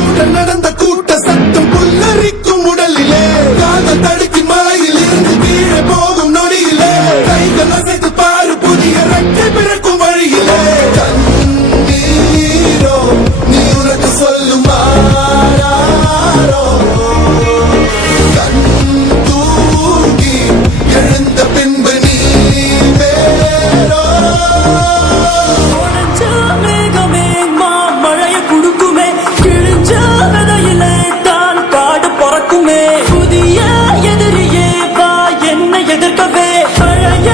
கூட நடந்த கூட்ட சத்தம் புல்லரிக்கும் உடலிலே காதல் தடுக்கி மலையில் இருந்து கீழே போகும் நொடியிலே கைகள் அசைத்து பாரு புதிய ரெக்கை பிறக்கும் வழியிலே கண்ணீரோ நீ உனக்கு சொல்லும் கண் தூங்கி எழுந்த பின்பு நீ வேறோ மேகமே மழைய குடுக்குமே கிழிஞ்ச விதையில தான் காடு பறக்குமே புதிய எதிரியே வா என்னை எதிர்க்கவே பழைய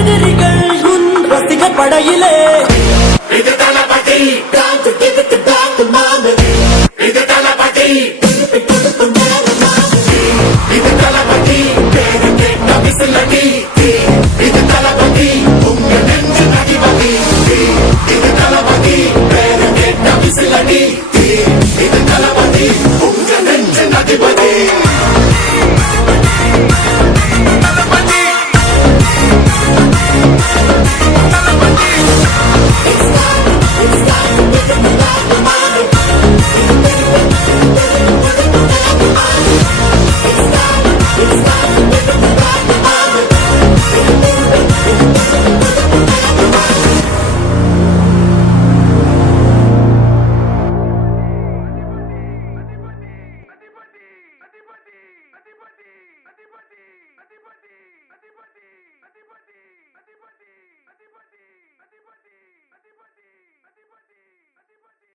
எதிரிகள் உன் ரசிக படையிலே இது தளபதி இது தளபதி இது தளபதி பேரு கேட்ட விசிலடி இது தளபதி உங்க நெஞ்சு அதிபதி இது தளபதி பேரு கேட்ட விசிலடி இது தளபதி உங்க நெஞ்சு அதிபதி अधिपति